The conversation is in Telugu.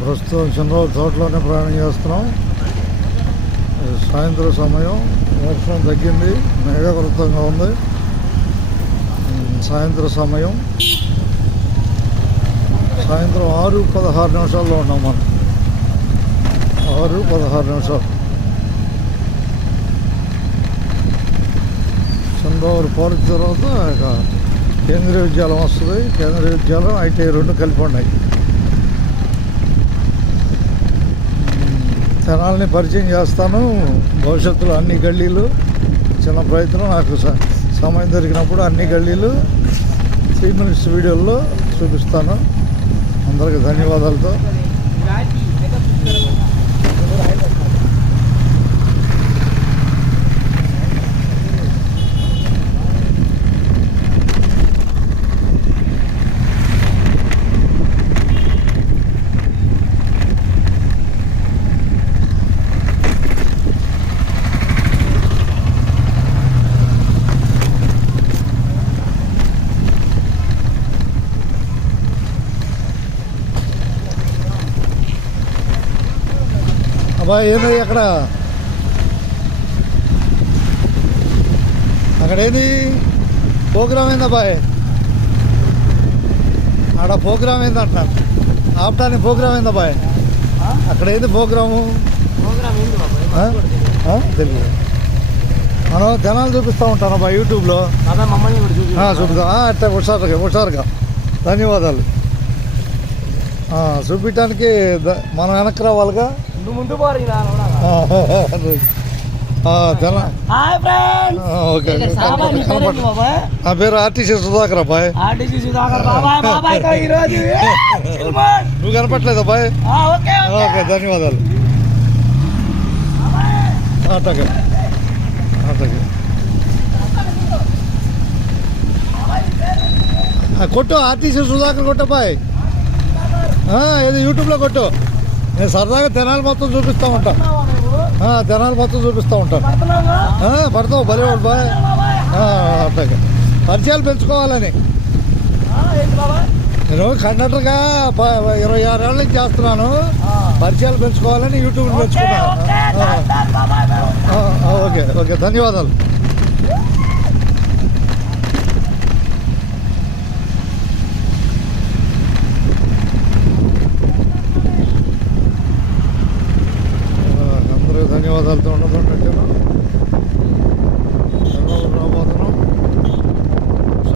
ప్రస్తుతం చంద్రబాబు తోటలోనే ప్రయాణం చేస్తున్నాం. సాయంత్రం సమయం, వర్షం తగ్గింది, మేఘావృతంగా ఉంది. సాయంత్రం సమయం, సాయంత్రం 6:16 ఉన్నాం మనం. 6:16. చంద్రబాబు పోలిన తర్వాత ఇక కేంద్రీయ విద్యాలయం వస్తుంది. కేంద్రీయ విద్యాలయం, ఐటీఐ 2 కలిపి ఉన్నాయి. జనాల్ని పరిచయం చేస్తాను భవిష్యత్తులో. అన్ని గల్లీలు, చిన్న ప్రయత్నం, నాకు సమయం దొరికినప్పుడు అన్ని గల్లీలు 3 minutes వీడియోల్లో చూపిస్తాను. అందరికీ ధన్యవాదాలతో. అబ్బాయి ఏంది అక్కడ ఏంది ప్రోగ్రామ్ ఏంది అబ్బాయి? ఆడ ప్రోగ్రామ్ ఏంది అంటున్నారు. ఆపటానికి ప్రోగ్రామ్ ఏంది అబ్బాయి? అక్కడ ఏంది ప్రోగ్రాము? తెలియదు. మనం జనాలు చూపిస్తూ ఉంటాను అబ్బాయి యూట్యూబ్లో. చూపిస్తాం అట్లా హుషారుగా. ధన్యవాదాలు. చూపించడానికి మనం వెనక్కి రావాలిగా. నా పేరు ఆర్టీసీ సుధాకర్ అబ్బాయి. నువ్వు కనపట్లేదు అబ్బాయి. ఓకే, ధన్యవాదాలు. అట్లాగే కొట్టు, ఆర్టీసీ సుధాకర్ కొట్టు అబ్బాయి. ఏది యూట్యూబ్లో కొట్టు. నేను సరదాగా తెనాలి మొత్తం చూపిస్తూ ఉంటాను. పడతావు భలేవాడు బాయ్. అట్లాగే పరిచయాలు పెంచుకోవాలని. నేను కండక్టర్గా 26 ఏళ్ళ నుంచి చేస్తున్నాను. పరిచయాలు పెంచుకోవాలని యూట్యూబ్ పెంచుకున్నాను. ఓకే, ధన్యవాదాలు.